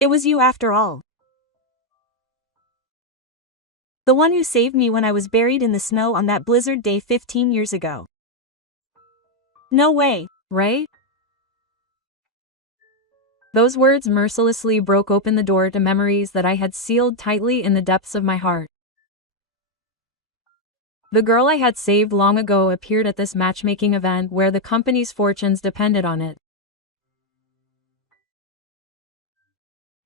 It was you after all. The one who saved me when I was buried in the snow on that blizzard day 15 years ago. No way, right? Those words mercilessly broke open the door to memories that I had sealed tightly in the depths of my heart. The girl I had saved long ago appeared at this matchmaking event where the company's fortunes depended on it.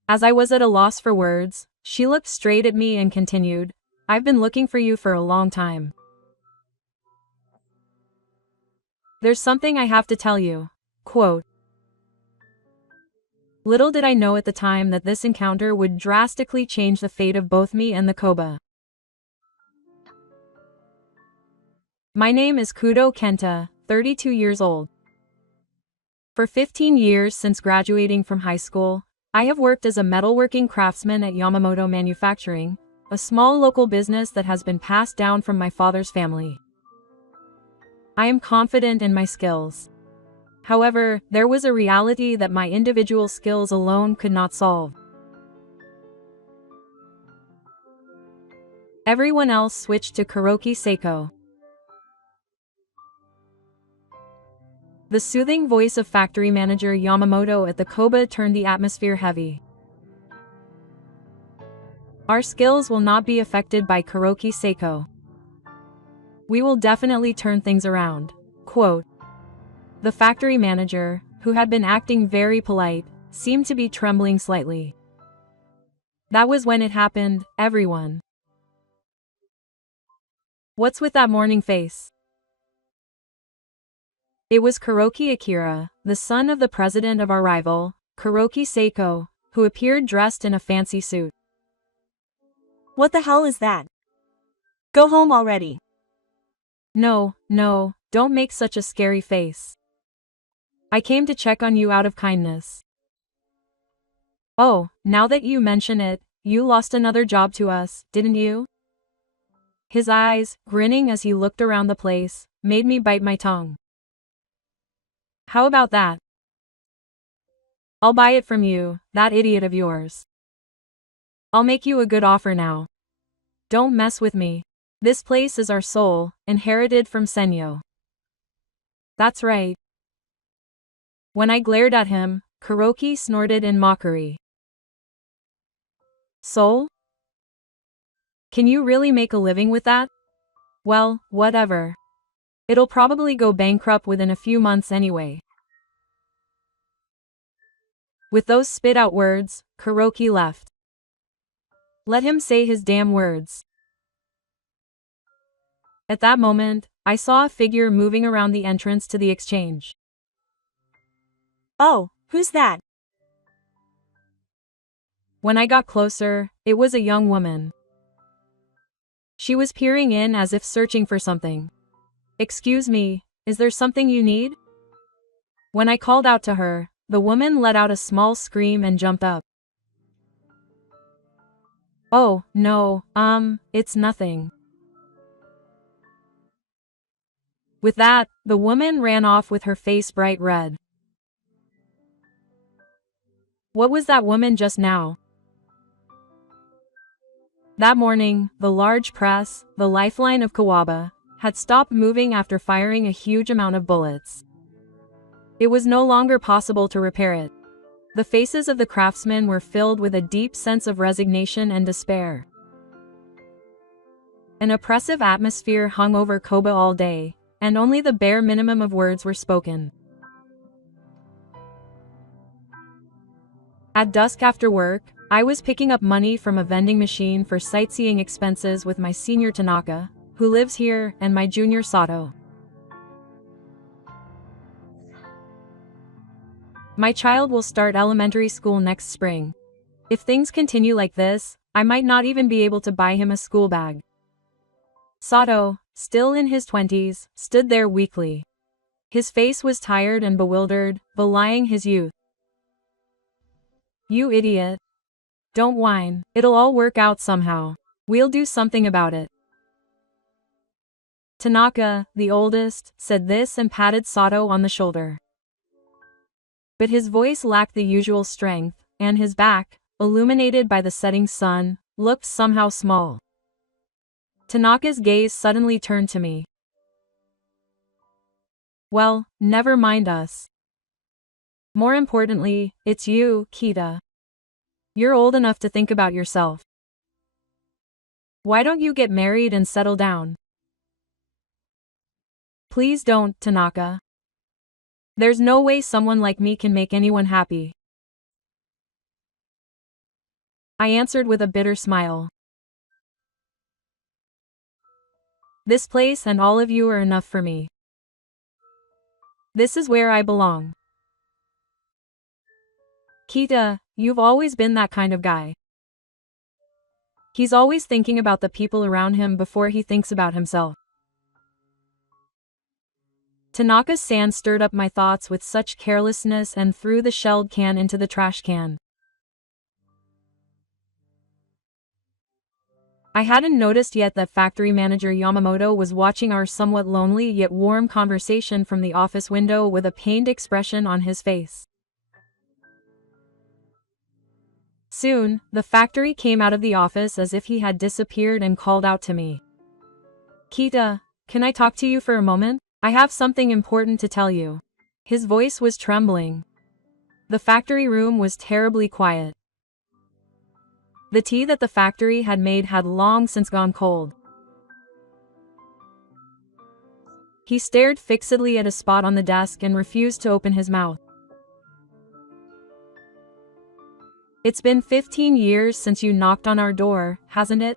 As I was at a loss for words, she looked straight at me and continued, "I've been looking for you for a long time. There's something I have to tell you." Quote. Little did I know at the time that this encounter would drastically change the fate of both me and the Koba. My name is Kudo Kenta, 32 years old. For 15 years since graduating from high school, I have worked as a metalworking craftsman at Yamamoto Manufacturing, a small local business that has been passed down from my father's family. I am confident in my skills. However, there was a reality that my individual skills alone could not solve. Everyone else switched to Kuroki Seiko. The soothing voice of factory manager Yamamoto at the Koba turned the atmosphere heavy. Our skills will not be affected by Kuroki Seiko. We will definitely turn things around. Quote. The factory manager, who had been acting very polite, seemed to be trembling slightly. That was when it happened, everyone. What's with that morning face? It was Kuroki Akira, the son of the president of our rival, Kuroki Seiko, who appeared dressed in a fancy suit. What the hell is that? Go home already. No, don't make such a scary face. I came to check on you out of kindness. Oh, now that you mention it, you lost another job to us, didn't you? His eyes, grinning as he looked around the place, made me bite my tongue. How about that? I'll buy it from you, that idiot of yours. I'll make you a good offer now. Don't mess with me. This place is our soul, inherited from Senyo. That's right. When I glared at him, Kuroki snorted in mockery. Soul? Can you really make a living with that? Well, whatever. It'll probably go bankrupt within a few months anyway. With those spit-out words, Kuroki left. Let him say his damn words. At that moment, I saw a figure moving around the entrance to the exchange. Oh, who's that? When I got closer, it was a young woman. She was peering in as if searching for something. Excuse me, is there something you need? When I called out to her, the woman let out a small scream and jumped up. Oh, no, it's nothing. With that, the woman ran off with her face bright red. What was that woman just now? That morning, the large press, the lifeline of Kawaba, had stopped moving after firing a huge amount of bullets. It was no longer possible to repair it. The faces of the craftsmen were filled with a deep sense of resignation and despair. An oppressive atmosphere hung over Koba all day, and only the bare minimum of words were spoken. At dusk after work, I was picking up money from a vending machine for sightseeing expenses with my senior Tanaka, who lives here, and my junior Sato. My child will start elementary school next spring. If things continue like this, I might not even be able to buy him a school bag. Sato, still in his 20s, stood there weakly. His face was tired and bewildered, belying his youth. You idiot. Don't whine, it'll all work out somehow. We'll do something about it. Tanaka, the oldest, said this and patted Sato on the shoulder. But his voice lacked the usual strength, and his back, illuminated by the setting sun, looked somehow small. Tanaka's gaze suddenly turned to me. Well, never mind us. More importantly, it's you, Kita. You're old enough to think about yourself. Why don't you get married and settle down? Please don't, Tanaka. There's no way someone like me can make anyone happy. I answered with a bitter smile. This place and all of you are enough for me. This is where I belong. Kita, you've always been that kind of guy. He's always thinking about the people around him before he thinks about himself. Tanaka's sand stirred up my thoughts with such carelessness and threw the shelled can into the trash can. I hadn't noticed yet that factory manager Yamamoto was watching our somewhat lonely yet warm conversation from the office window with a pained expression on his face. Soon, the factory came out of the office as if he had disappeared and called out to me. Kita, can I talk to you for a moment? I have something important to tell you. His voice was trembling. The factory room was terribly quiet. The tea that the factory had made had long since gone cold. He stared fixedly at a spot on the desk and refused to open his mouth. It's been 15 years since you knocked on our door, hasn't it?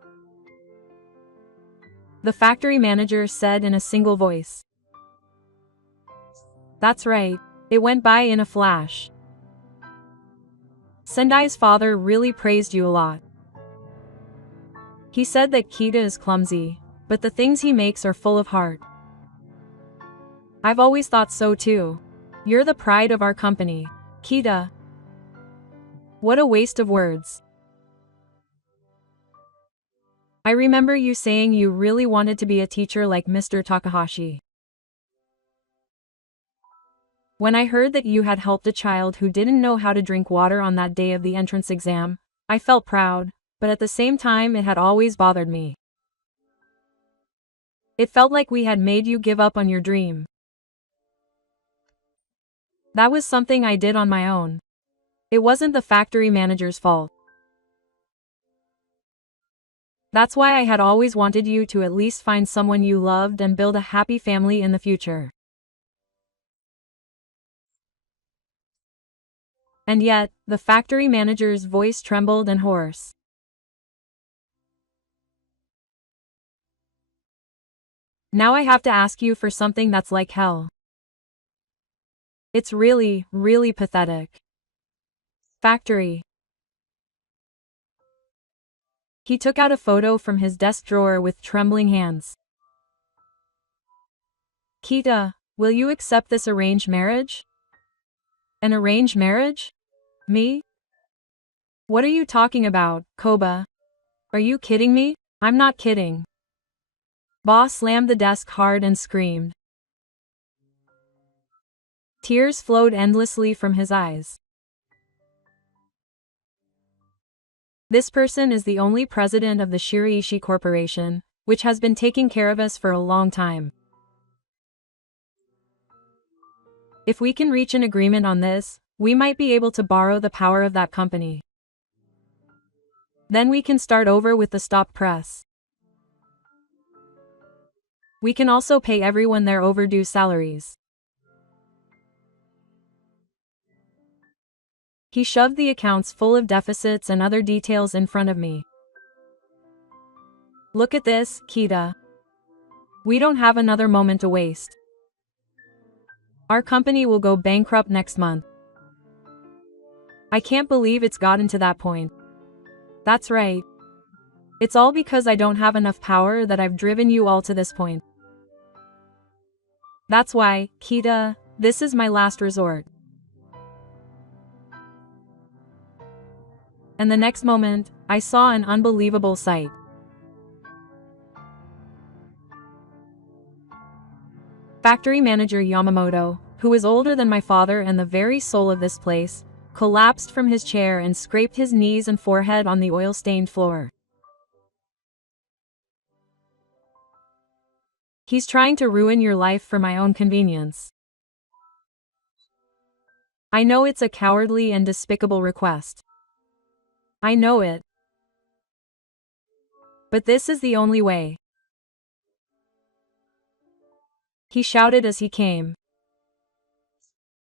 The factory manager said in a single voice. That's right, it went by in a flash. Sendai's father really praised you a lot. He said that Kita is clumsy, but the things he makes are full of heart. I've always thought so too. You're the pride of our company, Kita. What a waste of words. I remember you saying you really wanted to be a teacher like Mr. Takahashi. When I heard that you had helped a child who didn't know how to drink water on that day of the entrance exam, I felt proud, but at the same time it had always bothered me. It felt like we had made you give up on your dream. That was something I did on my own. It wasn't the factory manager's fault. That's why I had always wanted you to at least find someone you loved and build a happy family in the future. And yet, the factory manager's voice trembled and hoarse. Now I have to ask you for something that's like hell. It's really, really pathetic. Factory. He took out a photo from his desk drawer with trembling hands. Kita, will you accept this arranged marriage? An arranged marriage? Me? What are you talking about, Koba? Are you kidding me? I'm not kidding. Ba slammed the desk hard and screamed. Tears flowed endlessly from his eyes. This person is the only president of the Shiraishi Corporation, which has been taking care of us for a long time. If we can reach an agreement on this, we might be able to borrow the power of that company. Then we can start over with the stop press. We can also pay everyone their overdue salaries. He shoved the accounts full of deficits and other details in front of me. Look at this, Kita. We don't have another moment to waste. Our company will go bankrupt next month. I can't believe it's gotten to that point. That's right. It's all because I don't have enough power that I've driven you all to this point. That's why, Kita, this is my last resort. And the next moment, I saw an unbelievable sight. Factory manager Yamamoto, who was older than my father and the very soul of this place, collapsed from his chair and scraped his knees and forehead on the oil-stained floor. He's trying to ruin your life for my own convenience. I know it's a cowardly and despicable request. I know it. But this is the only way. He shouted as he came.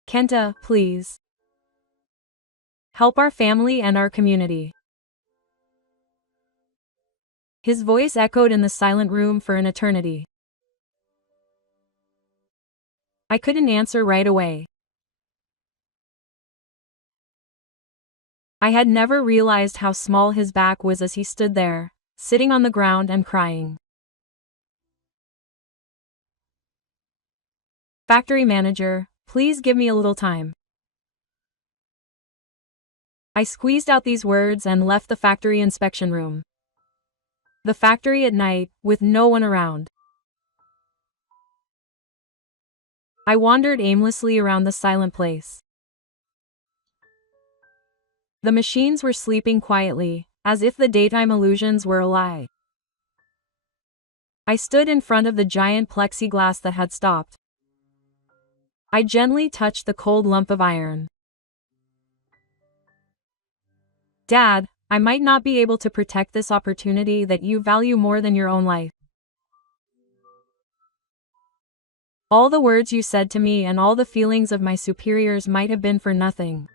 Kenta, please. Help our family and our community. His voice echoed in the silent room for an eternity. I couldn't answer right away. I had never realized how small his back was as he stood there, sitting on the ground and crying. Factory manager, please give me a little time. I squeezed out these words and left the factory inspection room. The factory at night, with no one around. I wandered aimlessly around the silent place. The machines were sleeping quietly, as if the daytime illusions were a lie. I stood in front of the giant plexiglass that had stopped. I gently touched the cold lump of iron. Dad, I might not be able to protect this opportunity that you value more than your own life. All the words you said to me and all the feelings of my superiors might have been for nothing.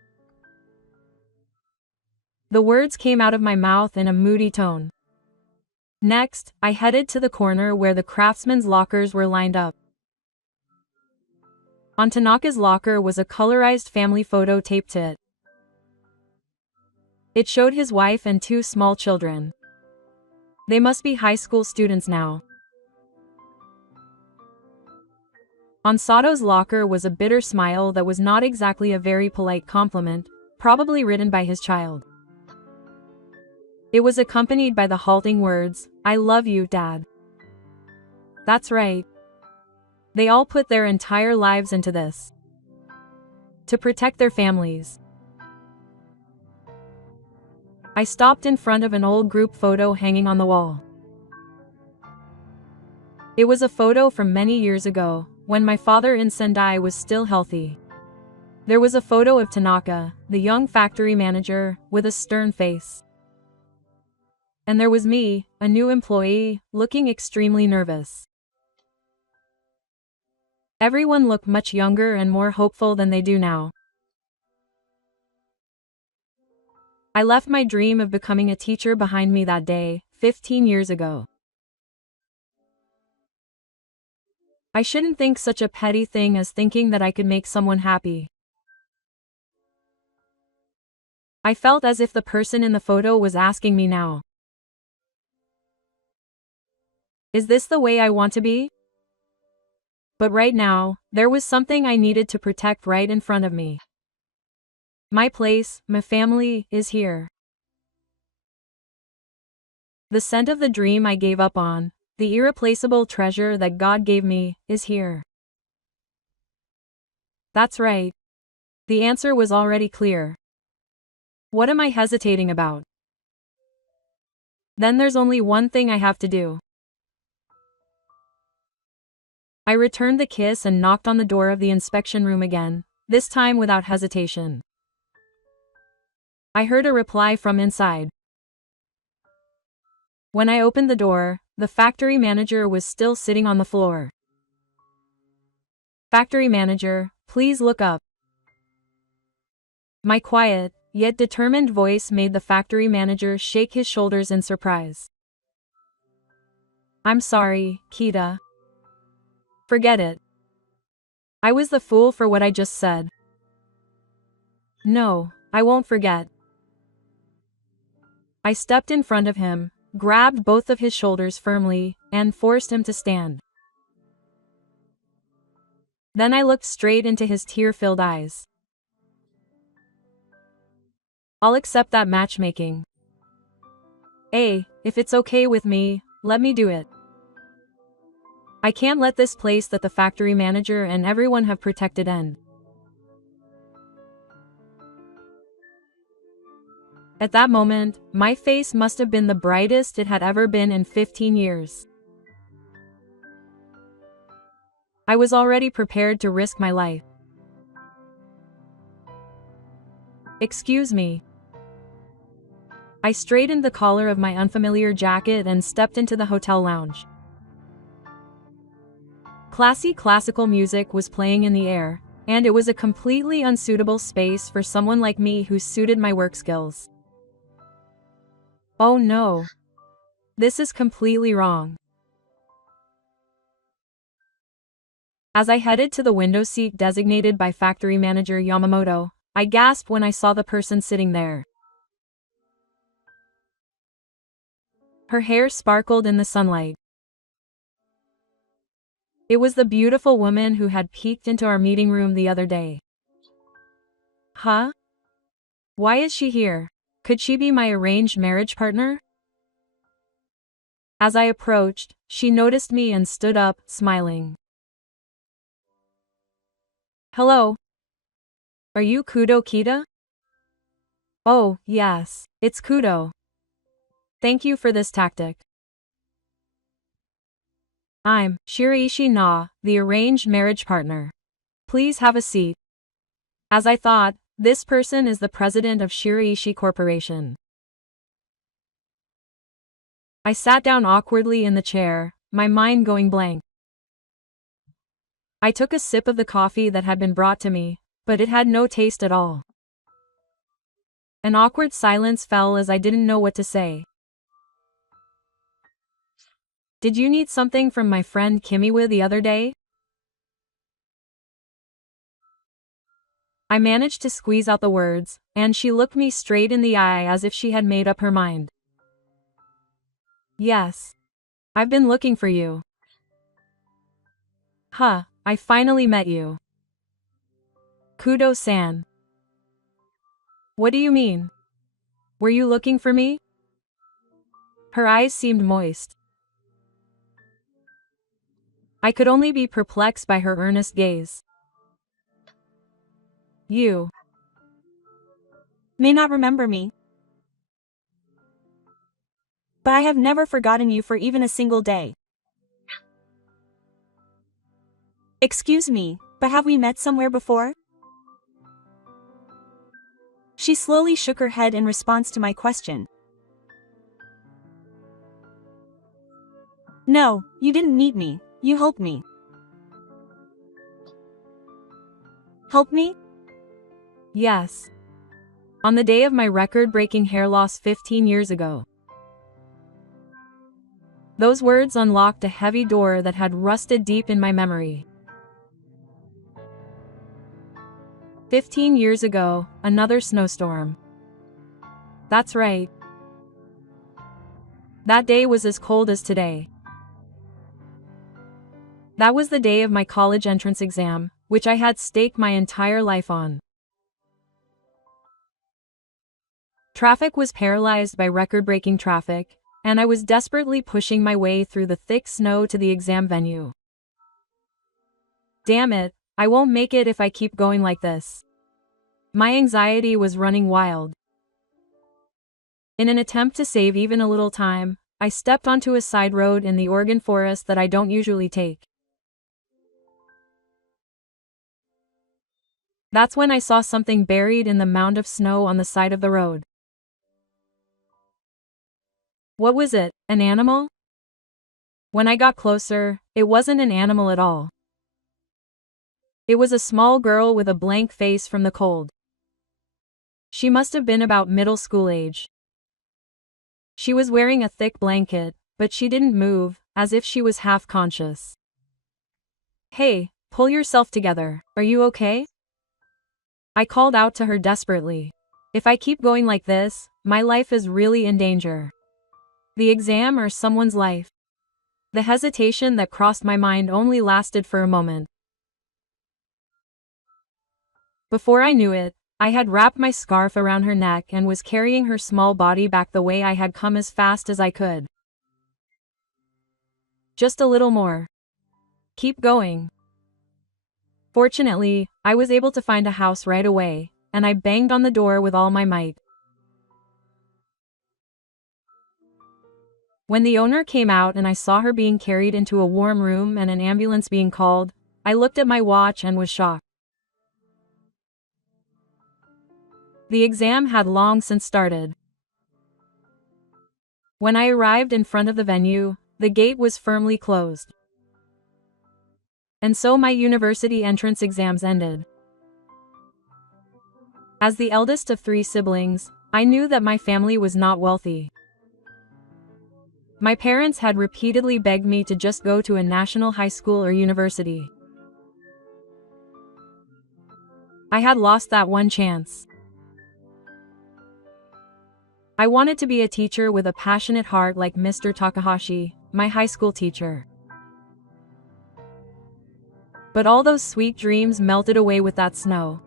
The words came out of my mouth in a moody tone. Next, I headed to the corner where the craftsmen's lockers were lined up. On Tanaka's locker was a colorized family photo taped to it. It showed his wife and 2 small children. They must be high school students now. On Sato's locker was a bitter smile that was not exactly a very polite compliment, probably written by his child. It was accompanied by the halting words, "I love you, Dad." That's right. They all put their entire lives into this. To protect their families. I stopped in front of an old group photo hanging on the wall. It was a photo from many years ago, when my father in Sendai was still healthy. There was a photo of Tanaka, the young factory manager, with a stern face. And there was me, a new employee, looking extremely nervous. Everyone looked much younger and more hopeful than they do now. I left my dream of becoming a teacher behind me that day, 15 years ago. I shouldn't think such a petty thing as thinking that I could make someone happy. I felt as if the person in the photo was asking me now. Is this the way I want to be? But right now, there was something I needed to protect right in front of me. My place, my family, is here. The scent of the dream I gave up on, the irreplaceable treasure that God gave me, is here. That's right. The answer was already clear. What am I hesitating about? Then there's only one thing I have to do. I returned the kiss and knocked on the door of the inspection room again, this time without hesitation. I heard a reply from inside. When I opened the door, the factory manager was still sitting on the floor. Factory manager, please look up. My quiet, yet determined voice made the factory manager shake his shoulders in surprise. I'm sorry, Kita. Forget it. I was the fool for what I just said. No, I won't forget. I stepped in front of him, grabbed both of his shoulders firmly, and forced him to stand. Then I looked straight into his tear-filled eyes. I'll accept that matchmaking. If it's okay with me, let me do it. I can't let this place that the factory manager and everyone have protected end. At that moment, my face must have been the brightest it had ever been in 15 years. I was already prepared to risk my life. Excuse me. I straightened the collar of my unfamiliar jacket and stepped into the hotel lounge. Classy classical music was playing in the air, and it was a completely unsuitable space for someone like me who suited my work skills. Oh no. This is completely wrong. As I headed to the window seat designated by factory manager Yamamoto, I gasped when I saw the person sitting there. Her hair sparkled in the sunlight. It was the beautiful woman who had peeked into our meeting room the other day. Huh? Why is she here? Could she be my arranged marriage partner? As I approached, she noticed me and stood up, smiling. Hello. Are you Kudo Kita? Oh, yes, it's Kudo. Thank you for this tactic. I'm Shiraishi Na, the arranged marriage partner. Please have a seat. As I thought, this person is the president of Shiraishi Corporation. I sat down awkwardly in the chair, my mind going blank. I took a sip of the coffee that had been brought to me, but it had no taste at all. An awkward silence fell as I didn't know what to say. Did you need something from my friend Kimiwa the other day? I managed to squeeze out the words, and she looked me straight in the eye as if she had made up her mind. Yes. I've been looking for you. Huh, I finally met you. Kudo-san. What do you mean? Were you looking for me? Her eyes seemed moist. I could only be perplexed by her earnest gaze. You may not remember me, but I have never forgotten you for even a single day. Excuse me, but have we met somewhere before? She slowly shook her head in response to my question. No, you didn't meet me, you helped me. Help me? Yes. On the day of my record-breaking hair loss 15 years ago. Those words unlocked a heavy door that had rusted deep in my memory. 15 years ago, another snowstorm. That's right. That day was as cold as today. That was the day of my college entrance exam, which I had staked my entire life on. Traffic was paralyzed by record-breaking traffic, and I was desperately pushing my way through the thick snow to the exam venue. Damn it, I won't make it if I keep going like this. My anxiety was running wild. In an attempt to save even a little time, I stepped onto a side road in the Oregon forest that I don't usually take. That's when I saw something buried in the mound of snow on the side of the road. What was it, an animal? When I got closer, it wasn't an animal at all. It was a small girl with a blank face from the cold. She must have been about middle school age. She was wearing a thick blanket, but she didn't move, as if she was half conscious. Hey, pull yourself together, are you okay? I called out to her desperately. If I keep going like this, my life is really in danger. The exam or someone's life. The hesitation that crossed my mind only lasted for a moment. Before I knew it, I had wrapped my scarf around her neck and was carrying her small body back the way I had come as fast as I could. Just a little more. Keep going. Fortunately, I was able to find a house right away, and I banged on the door with all my might. When the owner came out and I saw her being carried into a warm room and an ambulance being called, I looked at my watch and was shocked. The exam had long since started. When I arrived in front of the venue, the gate was firmly closed. And so my university entrance exams ended. As the eldest of 3 siblings, I knew that my family was not wealthy. My parents had repeatedly begged me to just go to a national high school or university. I had lost that one chance. I wanted to be a teacher with a passionate heart like Mr. Takahashi, my high school teacher. But all those sweet dreams melted away with that snow.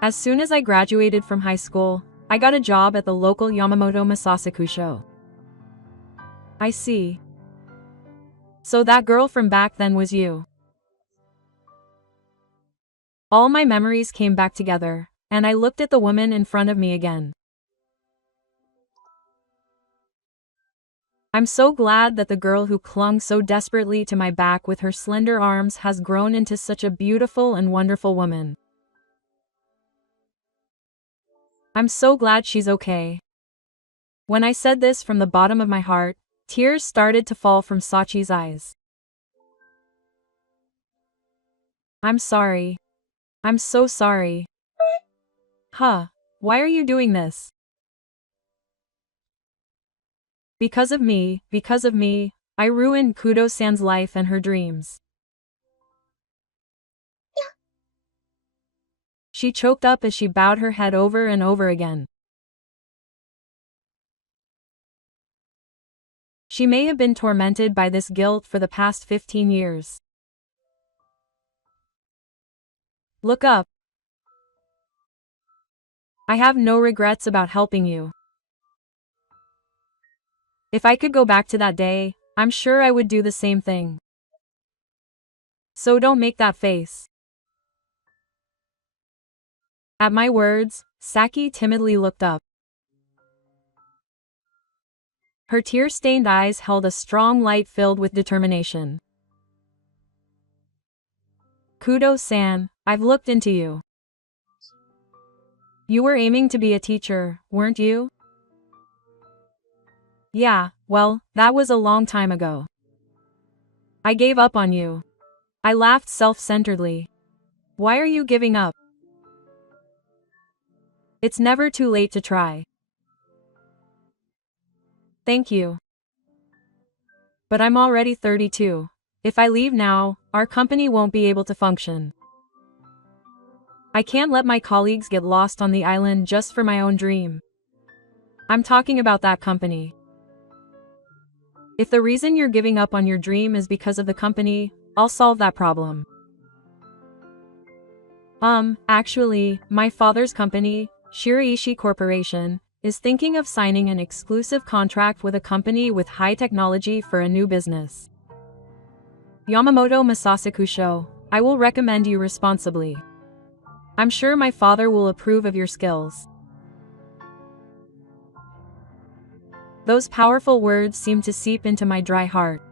As soon as I graduated from high school, I got a job at the local Yamamoto Masasakusho. I see. So that girl from back then was you. All my memories came back together, and I looked at the woman in front of me again. I'm so glad that the girl who clung so desperately to my back with her slender arms has grown into such a beautiful and wonderful woman. I'm so glad she's okay. When I said this from the bottom of my heart, tears started to fall from Sachi's eyes. I'm sorry. I'm so sorry. Huh, why are you doing this? Because of me, I ruined Kudo-san's life and her dreams. She choked up as she bowed her head over and over again. She may have been tormented by this guilt for the past 15 years. Look up. I have no regrets about helping you. If I could go back to that day, I'm sure I would do the same thing. So don't make that face. At my words, Saki timidly looked up. Her tear-stained eyes held a strong light filled with determination. Kudo-san, I've looked into you. You were aiming to be a teacher, weren't you? Yeah, well, that was a long time ago. I gave up on you. I laughed self-centeredly. Why are you giving up? It's never too late to try. Thank you. But I'm already 32. If I leave now, our company won't be able to function. I can't let my colleagues get lost on the island just for my own dream. I'm talking about that company. If the reason you're giving up on your dream is because of the company, I'll solve that problem. Actually, my father's company, Shiraishi Corporation, is thinking of signing an exclusive contract with a company with high technology for a new business. Yamamoto Masasakusho, I will recommend you responsibly. I'm sure my father will approve of your skills. Those powerful words seemed to seep into my dry heart.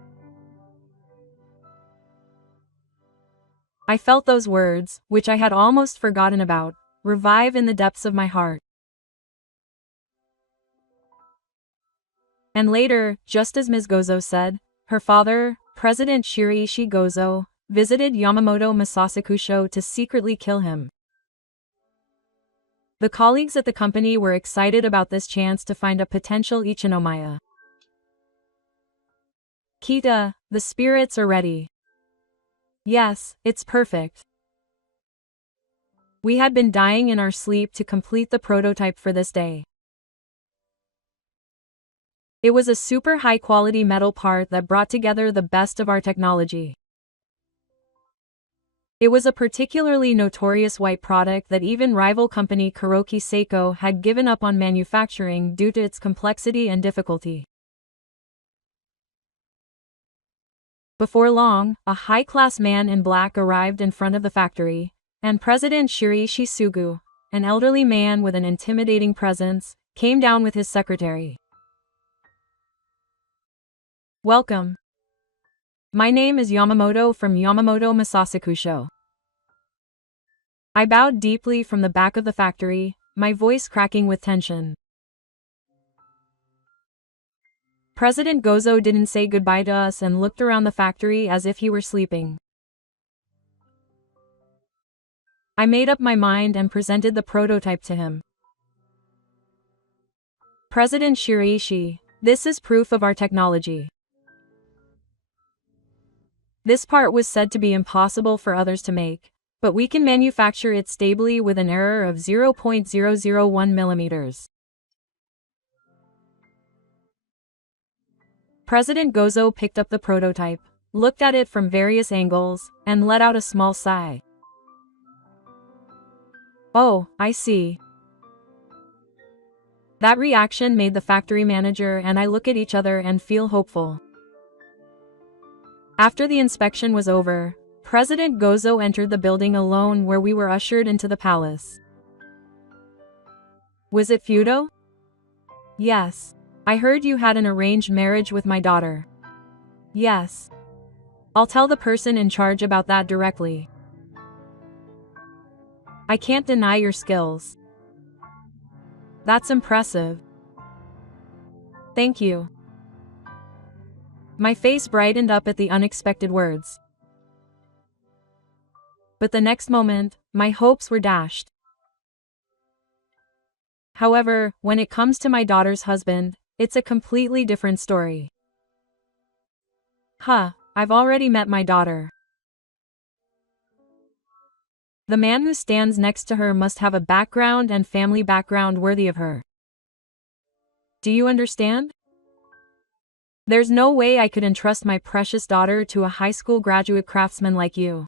I felt those words, which I had almost forgotten about, revive in the depths of my heart. And later, just as Ms. Gozo said, her father, President Shiraishi Gozo, visited Yamamoto Masasakusho to secretly kill him. The colleagues at the company were excited about this chance to find a potential Ichinomiya. Kita, the spirits are ready. Yes, it's perfect. We had been dying in our sleep to complete the prototype for this day. It was a super high-quality metal part that brought together the best of our technology. It was a particularly notorious white product that even rival company Kuroki Seiko had given up on manufacturing due to its complexity and difficulty. Before long, a high-class man in black arrived in front of the factory, and President Shiraishi Sugu, an elderly man with an intimidating presence, came down with his secretary. Welcome. My name is Yamamoto from Yamamoto Masasakusho. I bowed deeply from the back of the factory, my voice cracking with tension. President Gozo didn't say goodbye to us and looked around the factory as if he were sleeping. I made up my mind and presented the prototype to him. President Shiraishi, this is proof of our technology. This part was said to be impossible for others to make, but we can manufacture it stably with an error of 0.001 millimeters. President Gozo picked up the prototype, looked at it from various angles, and let out a small sigh. Oh, I see. That reaction made the factory manager and I look at each other and feel hopeful. After the inspection was over, President Gozo entered the building alone where we were ushered into the palace. Was it Fudo? Yes. I heard you had an arranged marriage with my daughter. Yes. I'll tell the person in charge about that directly. I can't deny your skills. That's impressive. Thank you. My face brightened up at the unexpected words. But the next moment, my hopes were dashed. However, when it comes to my daughter's husband, it's a completely different story. I've already met my daughter. The man who stands next to her must have a background and family background worthy of her. Do you understand? There's no way I could entrust my precious daughter to a high school graduate craftsman like you.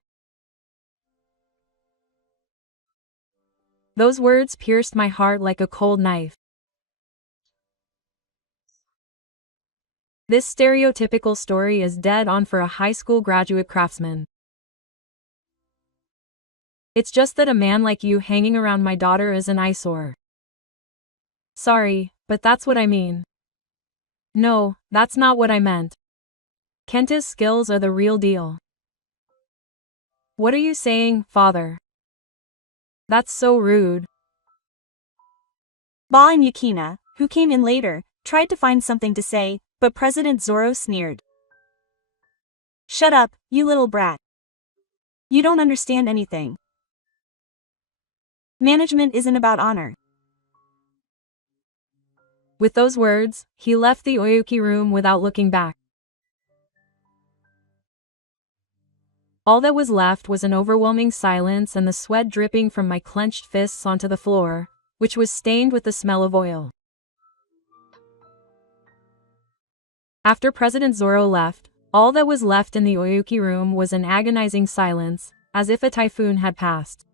Those words pierced my heart like a cold knife. This stereotypical story is dead on for a high school graduate craftsman. It's just that a man like you hanging around my daughter is an eyesore. Sorry, but that's what I mean. No, that's not what I meant. Kenta's skills are the real deal. What are you saying, father? That's so rude. Ba and Yukina, who came in later, tried to find something to say, but President Zoro sneered. Shut up, you little brat. You don't understand anything. Management isn't about honor. With those words, he left the Oyuki room without looking back. All that was left was an overwhelming silence and the sweat dripping from my clenched fists onto the floor, which was stained with the smell of oil. After President Zoro left, all that was left in the Oyuki room was an agonizing silence, as if a typhoon had passed.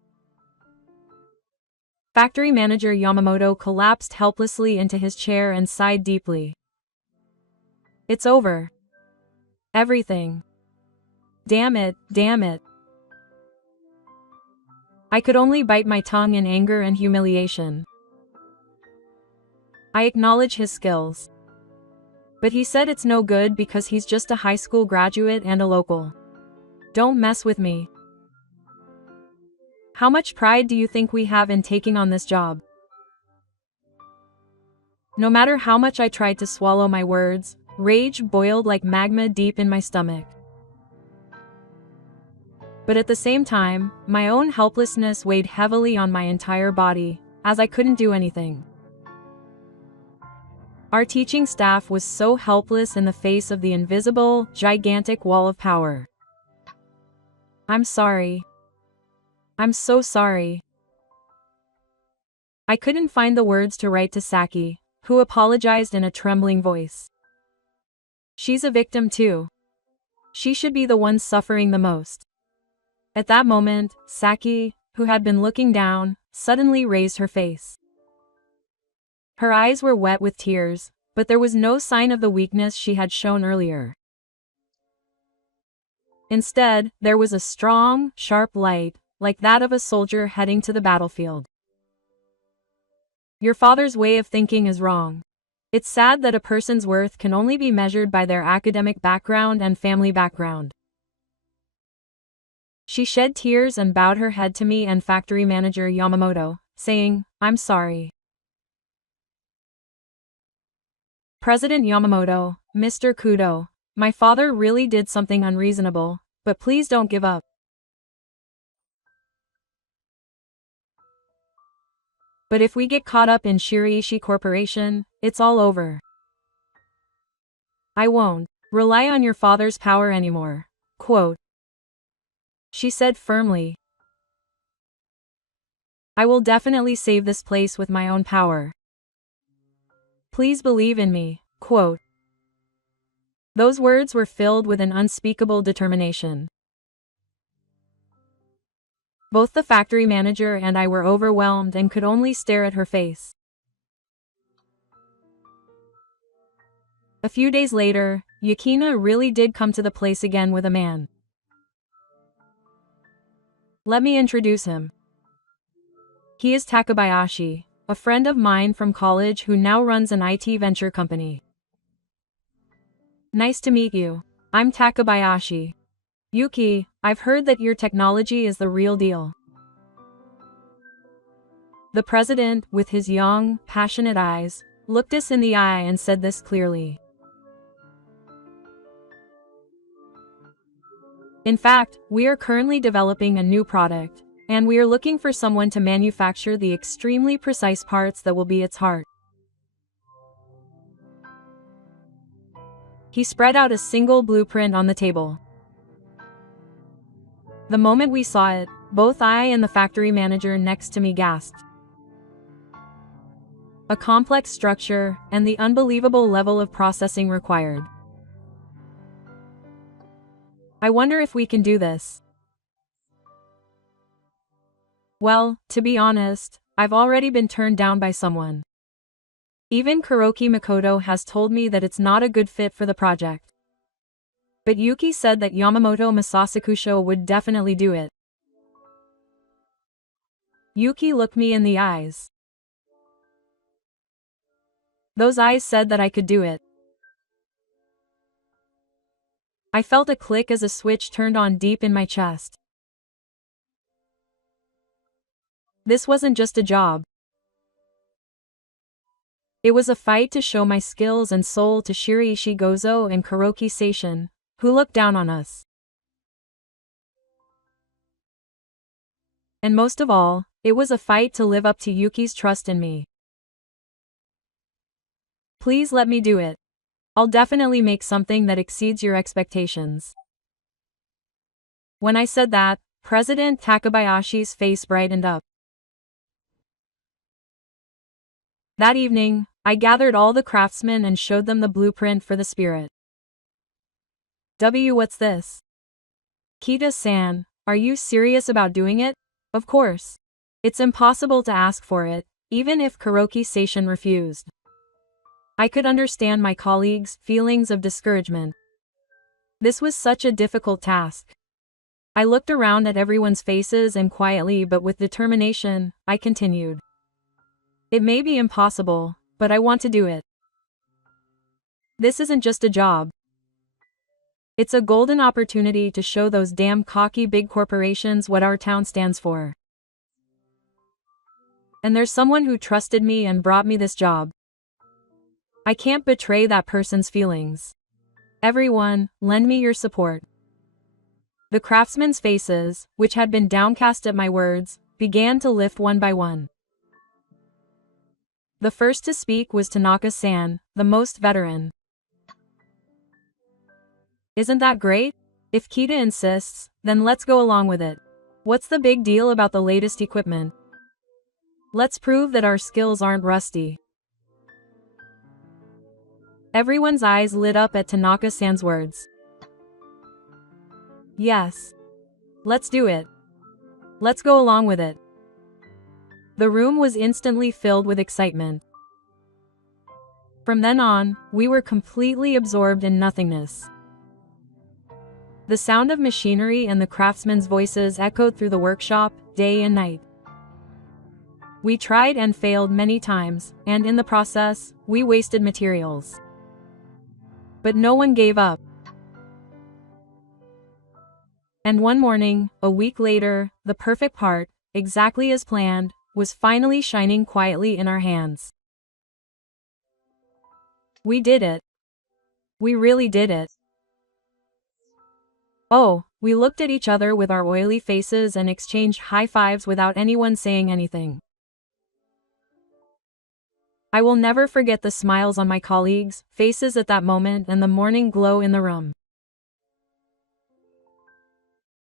Factory manager Yamamoto collapsed helplessly into his chair and sighed deeply. It's over. Everything. Damn it, damn it. I could only bite my tongue in anger and humiliation. I acknowledge his skills. But he said it's no good because he's just a high school graduate and a local. Don't mess with me. How much pride do you think we have in taking on this job? No matter how much I tried to swallow my words, rage boiled like magma deep in my stomach. But at the same time, my own helplessness weighed heavily on my entire body, as I couldn't do anything. Our teaching staff was so helpless in the face of the invisible, gigantic wall of power. I'm sorry. I'm so sorry. I couldn't find the words to write to Saki, who apologized in a trembling voice. She's a victim too. She should be the one suffering the most. At that moment, Saki, who had been looking down, suddenly raised her face. Her eyes were wet with tears, but there was no sign of the weakness she had shown earlier. Instead, there was a strong, sharp light, like that of a soldier heading to the battlefield. Your father's way of thinking is wrong. It's sad that a person's worth can only be measured by their academic background and family background. She shed tears and bowed her head to me and factory manager Yamamoto, saying, "I'm sorry." President Yamamoto, Mr. Kudo, my father really did something unreasonable, but please don't give up. But if we get caught up in Shiraishi Corporation, it's all over. I won't rely on your father's power anymore. Quote. She said firmly. I will definitely save this place with my own power. Please believe in me. Quote. Those words were filled with an unspeakable determination. Both the factory manager and I were overwhelmed and could only stare at her face. A few days later, Yukina really did come to the place again with a man. Let me introduce him. He is Takabayashi, a friend of mine from college who now runs an IT venture company. Nice to meet you. I'm Takabayashi. Yuki, I've heard that your technology is the real deal. The president, with his young, passionate eyes, looked us in the eye and said this clearly. In fact, we are currently developing a new product, and we are looking for someone to manufacture the extremely precise parts that will be its heart. He spread out a single blueprint on the table. The moment we saw it, both I and the factory manager next to me gasped. A complex structure, and the unbelievable level of processing required. I wonder if we can do this. Well, to be honest, I've already been turned down by someone. Even Kuroki Makoto has told me that it's not a good fit for the project. But Yuki said that Yamamoto Masasakusho would definitely do it. Yuki looked me in the eyes. Those eyes said that I could do it. I felt a click as a switch turned on deep in my chest. This wasn't just a job. It was a fight to show my skills and soul to Shiraishi Gozo and Kuroki Seishin, who looked down on us. And most of all, it was a fight to live up to Yuki's trust in me. Please let me do it. I'll definitely make something that exceeds your expectations. When I said that, President Takabayashi's face brightened up. That evening, I gathered all the craftsmen and showed them the blueprint for the spirit. What's this? Kita-san, are you serious about doing it? Of course. It's impossible to ask for it, even if Kuroki Seishin refused. I could understand my colleagues' feelings of discouragement. This was such a difficult task. I looked around at everyone's faces and quietly but with determination, I continued. It may be impossible, but I want to do it. This isn't just a job. It's a golden opportunity to show those damn cocky big corporations what our town stands for. And there's someone who trusted me and brought me this job. I can't betray that person's feelings. Everyone, lend me your support. The craftsmen's faces, which had been downcast at my words, began to lift one by one. The first to speak was Tanaka-san, the most veteran. Isn't that great? If Kita insists, then let's go along with it. What's the big deal about the latest equipment? Let's prove that our skills aren't rusty. Everyone's eyes lit up at Tanaka-san's words. Yes. Let's do it. Let's go along with it. The room was instantly filled with excitement. From then on, we were completely absorbed in nothingness. The sound of machinery and the craftsmen's voices echoed through the workshop, day and night. We tried and failed many times, and in the process, we wasted materials. But no one gave up. And one morning, a week later, the perfect part, exactly as planned, was finally shining quietly in our hands. We did it. We really did it. Oh, we looked at each other with our oily faces and exchanged high fives without anyone saying anything. I will never forget the smiles on my colleagues' faces at that moment and the morning glow in the room.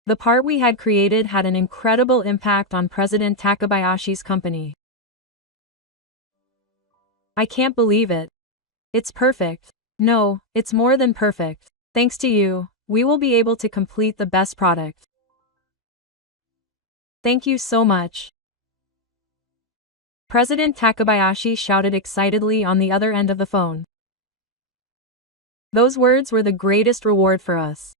The part we had created had an incredible impact on President Takabayashi's company. I can't believe it. It's perfect. No, it's more than perfect. Thanks to you, we will be able to complete the best product. Thank you so much. President Takabayashi shouted excitedly on the other end of the phone. Those words were the greatest reward for us.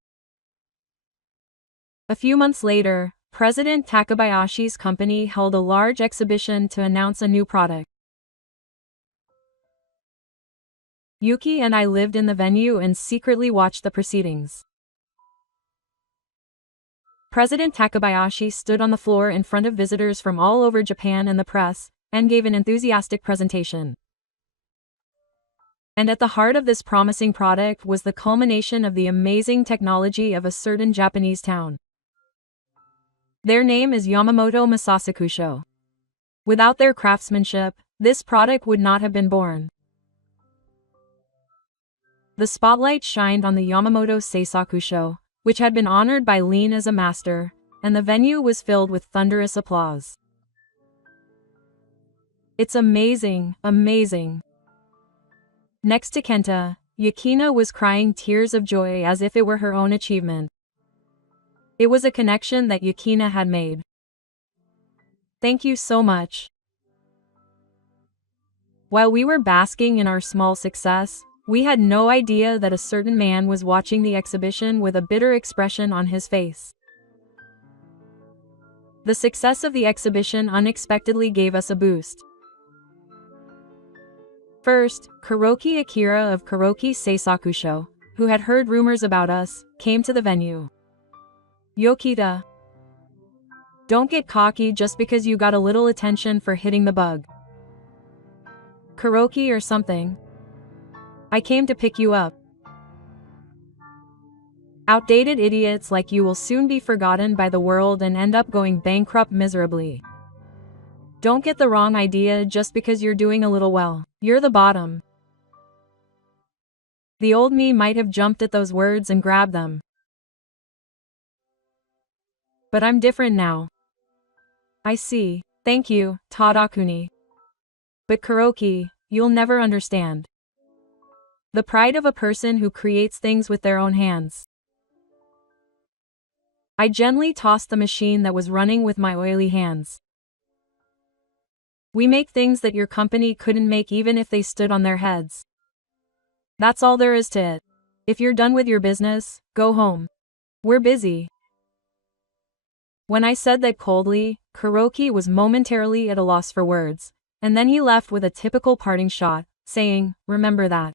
A few months later, President Takabayashi's company held a large exhibition to announce a new product. Yuki and I lived in the venue and secretly watched the proceedings. President Takabayashi stood on the floor in front of visitors from all over Japan and the press, and gave an enthusiastic presentation. And at the heart of this promising product was the culmination of the amazing technology of a certain Japanese town. Their name is Yamamoto Masasakusho. Without their craftsmanship, this product would not have been born. The spotlight shined on the Yamamoto Seisakusho, which had been honored by Lean as a master, and the venue was filled with thunderous applause. It's amazing, amazing. Next to Kenta, Yukina was crying tears of joy as if it were her own achievement. It was a connection that Yukina had made. Thank you so much. While we were basking in our small success, we had no idea that a certain man was watching the exhibition with a bitter expression on his face. The success of the exhibition unexpectedly gave us a boost. First, Kuroki Akira of Kuroki Seisakusho, who had heard rumors about us, came to the venue. Yokita. Don't get cocky just because you got a little attention for hitting the bug. Kuroki or something. I came to pick you up. Outdated idiots like you will soon be forgotten by the world and end up going bankrupt miserably. Don't get the wrong idea just because you're doing a little well. You're the bottom. The old me might have jumped at those words and grabbed them. But I'm different now. I see. Thank you, Tadakuni. But Kuroki, you'll never understand. The pride of a person who creates things with their own hands. I gently tossed the machine that was running with my oily hands. We make things that your company couldn't make even if they stood on their heads. That's all there is to it. If you're done with your business, go home. We're busy. When I said that coldly, Kuroki was momentarily at a loss for words, and then he left with a typical parting shot, saying, "Remember that."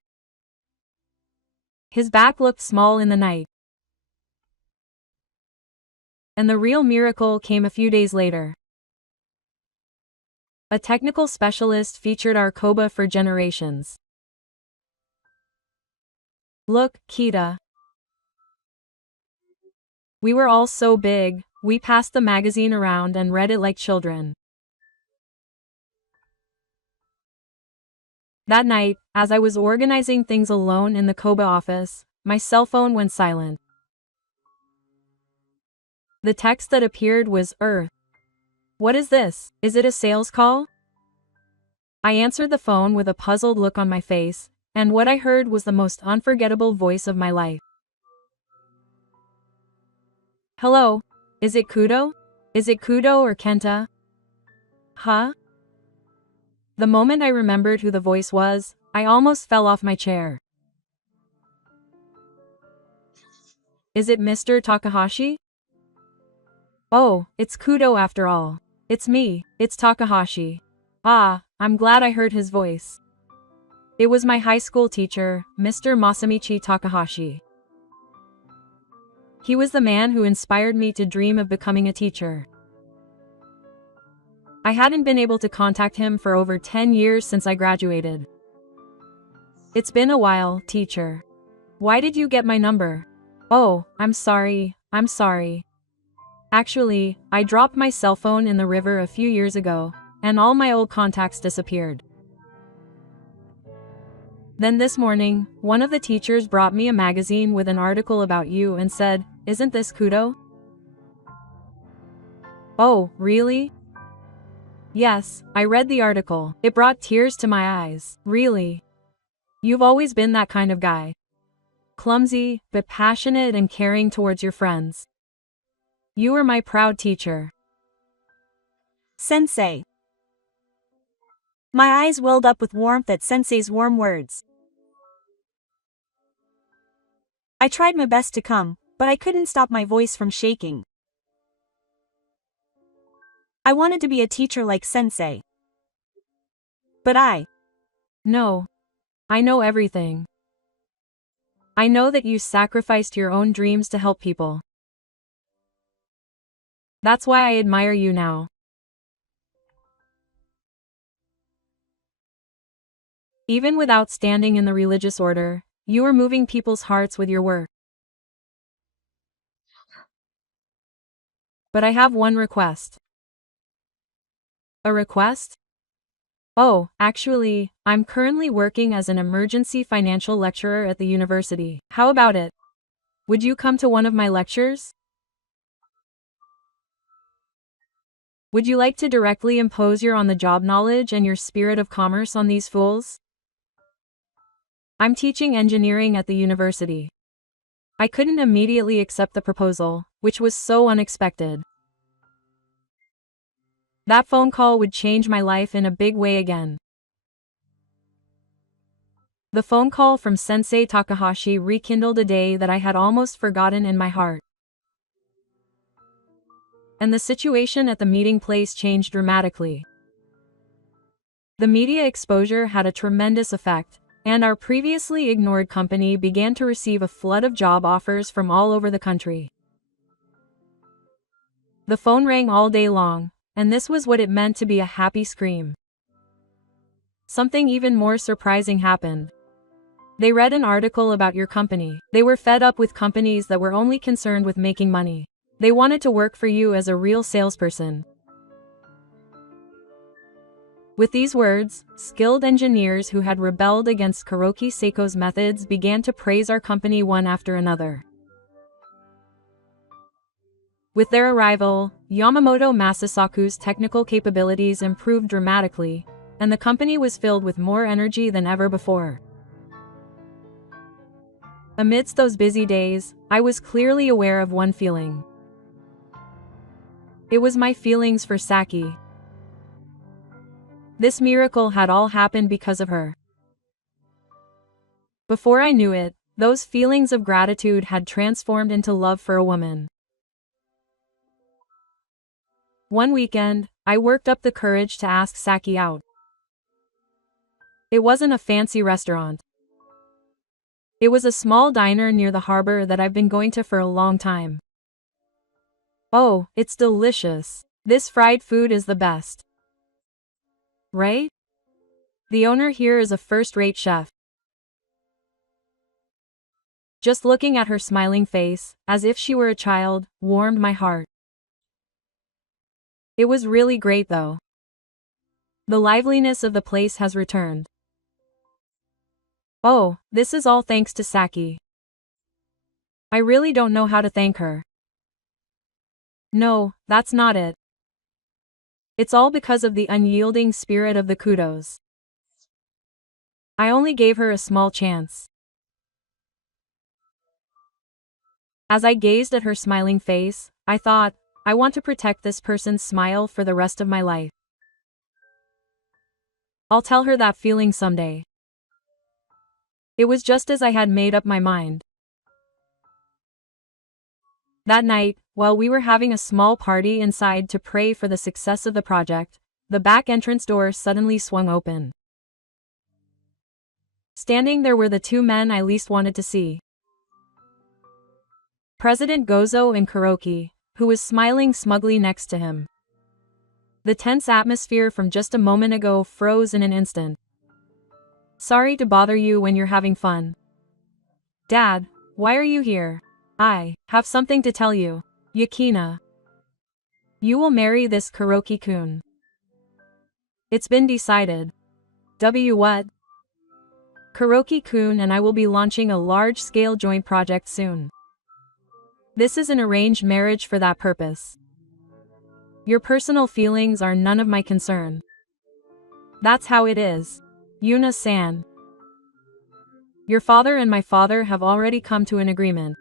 His back looked small in the night. And the real miracle came a few days later. A technical specialist featured our Koba for generations. Look, Kita. We were all so big, we passed the magazine around and read it like children. That night, as I was organizing things alone in the Koba office, my cell phone went silent. The text that appeared was Earth. What is this? Is it a sales call? I answered the phone with a puzzled look on my face, and what I heard was the most unforgettable voice of my life. Hello? Is it Kudo? Is it Kudo or Kenta? Huh? The moment I remembered who the voice was, I almost fell off my chair. Is it Mr. Takahashi? Oh, it's Kudo after all. It's me, it's Takahashi. Ah, I'm glad I heard his voice. It was my high school teacher, Mr. Masamichi Takahashi. He was the man who inspired me to dream of becoming a teacher. I hadn't been able to contact him for over 10 years since I graduated. It's been a while, teacher. Why did you get my number? Oh, I'm sorry. Actually, I dropped my cell phone in the river a few years ago, and all my old contacts disappeared. Then this morning, one of the teachers brought me a magazine with an article about you and said, "Isn't this kudo?" Oh, really? Yes, I read the article. It brought tears to my eyes. Really? You've always been that kind of guy. Clumsy, but passionate and caring towards your friends. You were my proud teacher. Sensei. My eyes welled up with warmth at Sensei's warm words. I tried my best to come, but I couldn't stop my voice from shaking. I wanted to be a teacher like Sensei. But No. I know everything. I know that you sacrificed your own dreams to help people. That's why I admire you now. Even without standing in the religious order, you are moving people's hearts with your work. But I have one request. A request? Oh, actually, I'm currently working as an emergency financial lecturer at the university. How about it? Would you come to one of my lectures? Would you like to directly impose your on-the-job knowledge and your spirit of commerce on these fools? I'm teaching engineering at the university. I couldn't immediately accept the proposal, which was so unexpected. That phone call would change my life in a big way again. The phone call from Sensei Takahashi rekindled a day that I had almost forgotten in my heart. And the situation at the meeting place changed dramatically. The media exposure had a tremendous effect, and our previously ignored company began to receive a flood of job offers from all over the country. The phone rang all day long, and this was what it meant to be a happy scream. Something even more surprising happened. They read an article about your company. They were fed up with companies that were only concerned with making money. They wanted to work for you as a real salesperson. With these words, skilled engineers who had rebelled against Kuroki Seiko's methods began to praise our company one after another. With their arrival, Yamamoto Masasaku's technical capabilities improved dramatically, and the company was filled with more energy than ever before. Amidst those busy days, I was clearly aware of one feeling. It was my feelings for Saki. This miracle had all happened because of her. Before I knew it, those feelings of gratitude had transformed into love for a woman. One weekend, I worked up the courage to ask Saki out. It wasn't a fancy restaurant. It was a small diner near the harbor that I've been going to for a long time. Oh, it's delicious. This fried food is the best. Right? The owner here is a first-rate chef. Just looking at her smiling face, as if she were a child, warmed my heart. It was really great though. The liveliness of the place has returned. Oh, this is all thanks to Saki. I really don't know how to thank her. No, that's not it. It's all because of the unyielding spirit of the kudos. I only gave her a small chance. As I gazed at her smiling face, I thought, I want to protect this person's smile for the rest of my life. I'll tell her that feeling someday. It was just as I had made up my mind. That night, while we were having a small party inside to pray for the success of the project, the back entrance door suddenly swung open. Standing there were the two men I least wanted to see. President Gozo and Kuroki, who was smiling smugly next to him. The tense atmosphere from just a moment ago froze in an instant. Sorry to bother you when you're having fun. Dad, why are you here? I have something to tell you. Yukina. You will marry this Kuroki-kun. It's been decided. What? Kuroki-kun and I will be launching a large-scale joint project soon. This is an arranged marriage for that purpose. Your personal feelings are none of my concern. That's how it is. Yuna-san. Your father and my father have already come to an agreement.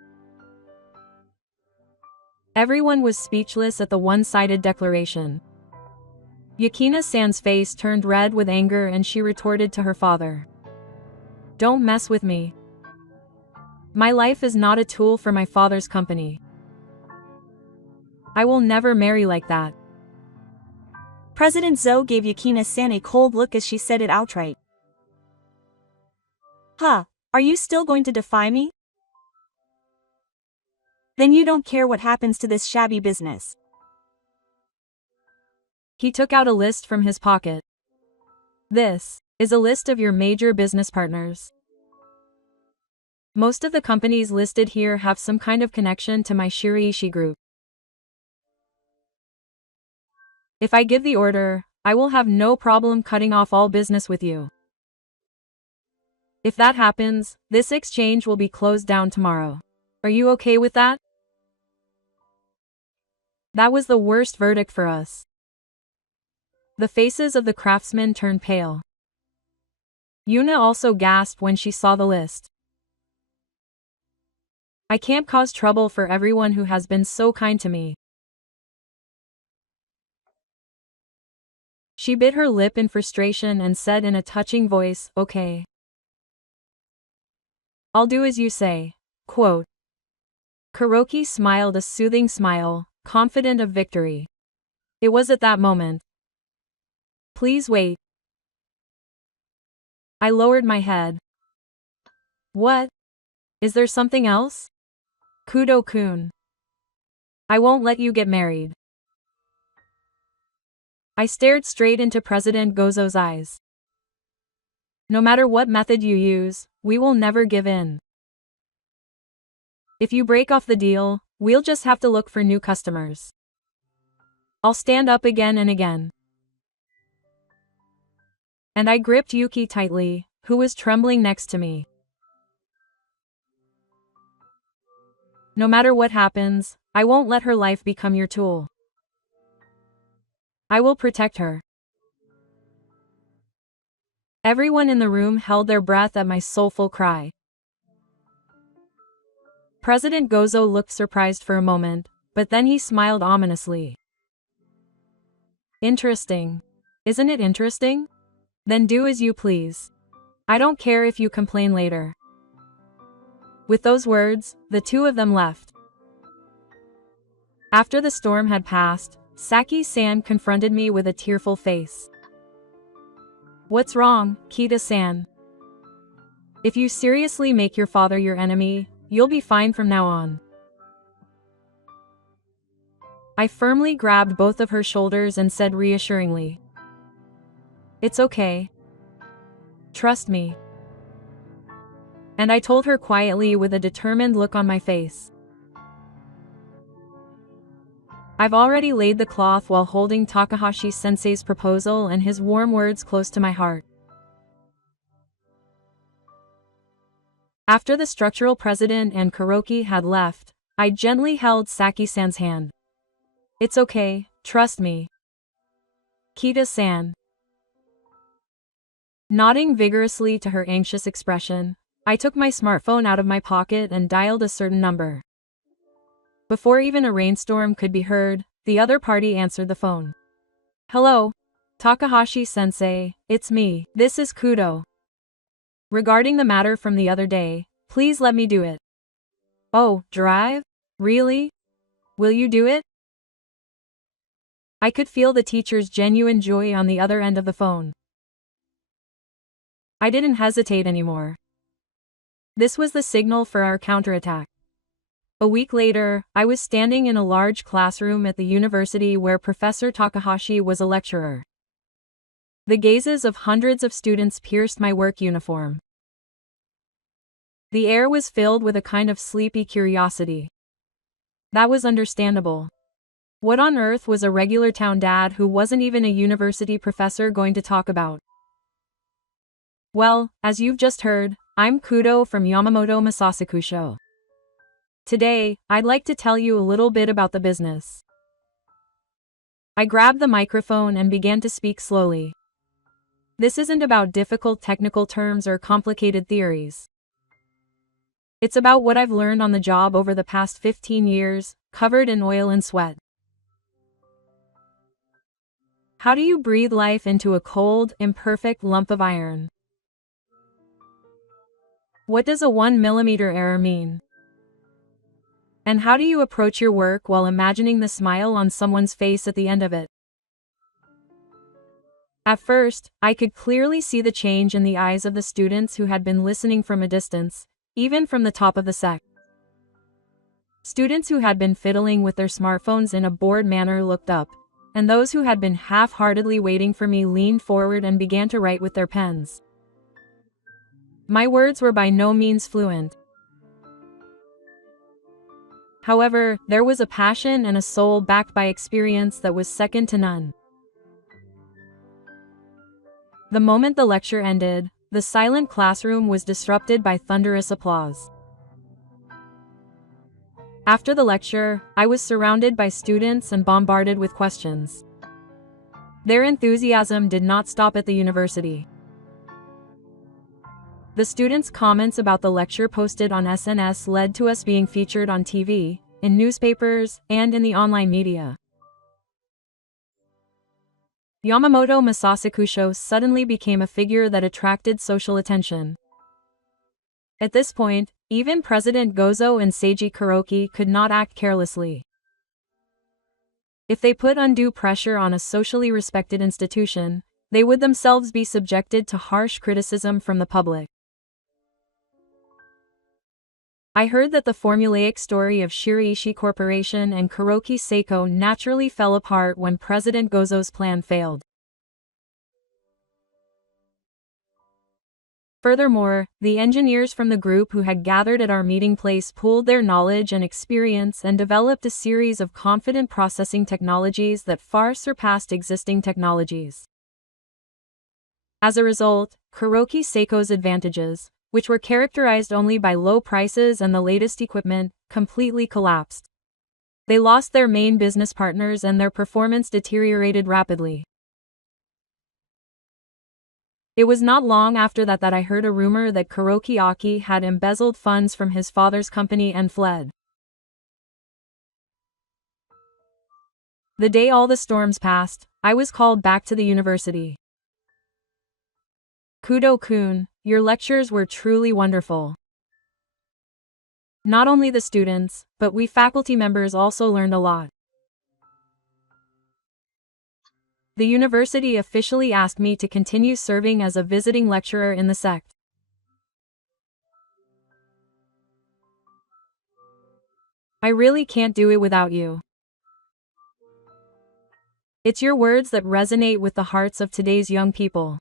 Everyone was speechless at the one-sided declaration. Yukina-san's face turned red with anger and she retorted to her father. Don't mess with me. My life is not a tool for my father's company. I will never marry like that. President Zo gave Yukina-san a cold look as she said it outright. Huh, are you still going to defy me? Then you don't care what happens to this shabby business. He took out a list from his pocket. This is a list of your major business partners. Most of the companies listed here have some kind of connection to my Shiraishi group. If I give the order, I will have no problem cutting off all business with you. If that happens, this exchange will be closed down tomorrow. Are you okay with that? That was the worst verdict for us. The faces of the craftsmen turned pale. Yuna also gasped when she saw the list. I can't cause trouble for everyone who has been so kind to me. She bit her lip in frustration and said in a touching voice, okay. I'll do as you say. Quote. Kuroki smiled a soothing smile, confident of victory. It was at that moment. Please wait. I lowered my head. What? Is there something else? Kudo-kun. I won't let you get married. I stared straight into President Gozo's eyes. No matter what method you use, we will never give in. If you break off the deal, we'll just have to look for new customers. I'll stand up again and again. And I gripped Yuki tightly, who was trembling next to me. No matter what happens, I won't let her life become your tool. I will protect her. Everyone in the room held their breath at my soulful cry. President Gozo looked surprised for a moment, but then he smiled ominously. Interesting. Isn't it interesting? Then do as you please. I don't care if you complain later. With those words, the two of them left. After the storm had passed, Saki-san confronted me with a tearful face. What's wrong, Kita-san? If you seriously make your father your enemy, you'll be fine from now on. I firmly grabbed both of her shoulders and said reassuringly. It's okay. Trust me. And I told her quietly with a determined look on my face. I've already laid the cloth while holding Takahashi-sensei's proposal and his warm words close to my heart. After the structural president and Kuroki had left, I gently held Saki-san's hand. It's okay, trust me. Kita-san. Nodding vigorously to her anxious expression, I took my smartphone out of my pocket and dialed a certain number. Before even a rainstorm could be heard, the other party answered the phone. Hello, Takahashi-sensei, it's me, this is Kudo. Regarding the matter from the other day, please let me do it. Oh, drive? Really? Will you do it? I could feel the teacher's genuine joy on the other end of the phone. I didn't hesitate anymore. This was the signal for our counterattack. A week later, I was standing in a large classroom at the university where Professor Takahashi was a lecturer. The gazes of hundreds of students pierced my work uniform. The air was filled with a kind of sleepy curiosity. That was understandable. What on earth was a regular town dad who wasn't even a university professor going to talk about? Well, as you've just heard, I'm Kudo from Yamamoto Masasakusho. Today, I'd like to tell you a little bit about the business. I grabbed the microphone and began to speak slowly. This isn't about difficult technical terms or complicated theories. It's about what I've learned on the job over the past 15 years, covered in oil and sweat. How do you breathe life into a cold, imperfect lump of iron? What does a 1 millimeter error mean? And how do you approach your work while imagining the smile on someone's face at the end of it? At first, I could clearly see the change in the eyes of the students who had been listening from a distance, even from the top of the sec. Students who had been fiddling with their smartphones in a bored manner looked up, and those who had been half-heartedly waiting for me leaned forward and began to write with their pens. My words were by no means fluent. However, there was a passion and a soul backed by experience that was second to none. The moment the lecture ended, the silent classroom was disrupted by thunderous applause. After the lecture, I was surrounded by students and bombarded with questions. Their enthusiasm did not stop at the university. The students' comments about the lecture posted on SNS led to us being featured on TV, in newspapers, and in the online media. Yamamoto Masasakusho suddenly became a figure that attracted social attention. At this point, even President Gozo and Seiji Kuroki could not act carelessly. If they put undue pressure on a socially respected institution, they would themselves be subjected to harsh criticism from the public. I heard that the formulaic story of Shiraishi Corporation and Kuroki Seiko naturally fell apart when President Gozo's plan failed. Furthermore, the engineers from the group who had gathered at our meeting place pooled their knowledge and experience and developed a series of confident processing technologies that far surpassed existing technologies. As a result, Kuroki Seiko's advantages, which were characterized only by low prices and the latest equipment, completely collapsed. They lost their main business partners and their performance deteriorated rapidly. It was not long after that I heard a rumor that Kuroki Aki had embezzled funds from his father's company and fled. The day all the storms passed, I was called back to the university. Kudo-kun, your lectures were truly wonderful. Not only the students, but we faculty members also learned a lot. The university officially asked me to continue serving as a visiting lecturer in the sect. I really can't do it without you. It's your words that resonate with the hearts of today's young people.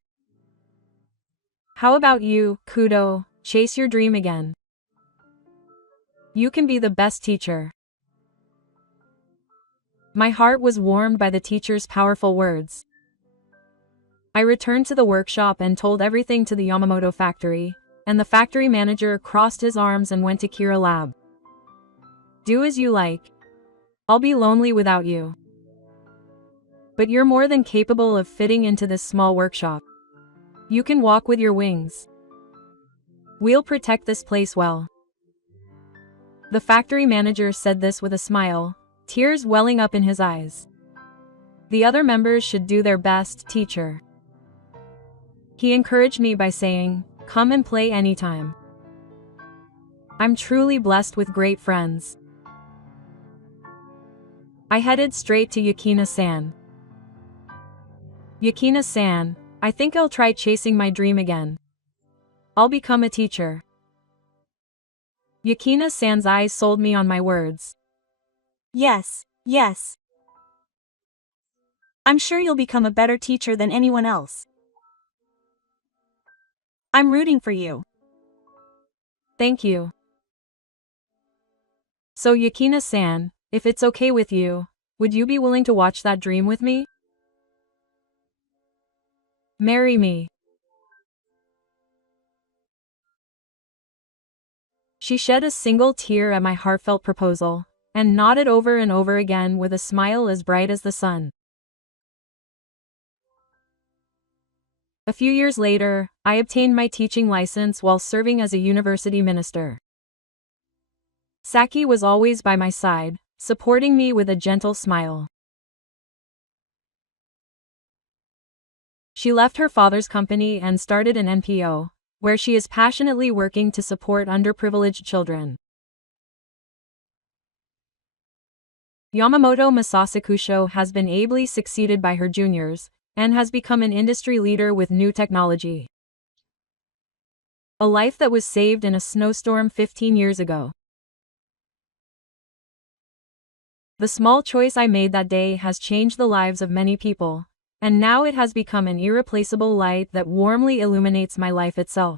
How about you, Kudo? Chase your dream again. You can be the best teacher. My heart was warmed by the teacher's powerful words. I returned to the workshop and told everything to the Yamamoto factory, and the factory manager crossed his arms and went to Kira Lab. Do as you like. I'll be lonely without you. But you're more than capable of fitting into this small workshop. You can walk with your wings. We'll protect this place well. The factory manager said this with a smile, tears welling up in his eyes. The other members should do their best, teacher. He encouraged me by saying, come and play anytime. I'm truly blessed with great friends. I headed straight to Yukina-san. Yukina-san, I think I'll try chasing my dream again. I'll become a teacher. Yukina-san's eyes sold me on my words. Yes, yes. I'm sure you'll become a better teacher than anyone else. I'm rooting for you. Thank you. So Yukina-san, if it's okay with you, would you be willing to watch that dream with me? Marry me. She shed a single tear at my heartfelt proposal, and nodded over and over again with a smile as bright as the sun. A few years later, I obtained my teaching license while serving as a university minister. Saki was always by my side, supporting me with a gentle smile. She left her father's company and started an NPO, where she is passionately working to support underprivileged children. Yamamoto Masasakusho has been ably succeeded by her juniors, and has become an industry leader with new technology. A life that was saved in a snowstorm 15 years ago. The small choice I made that day has changed the lives of many people, and now it has become an irreplaceable light that warmly illuminates my life itself.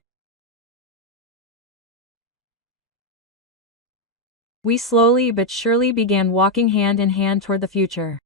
We slowly but surely began walking hand in hand toward the future.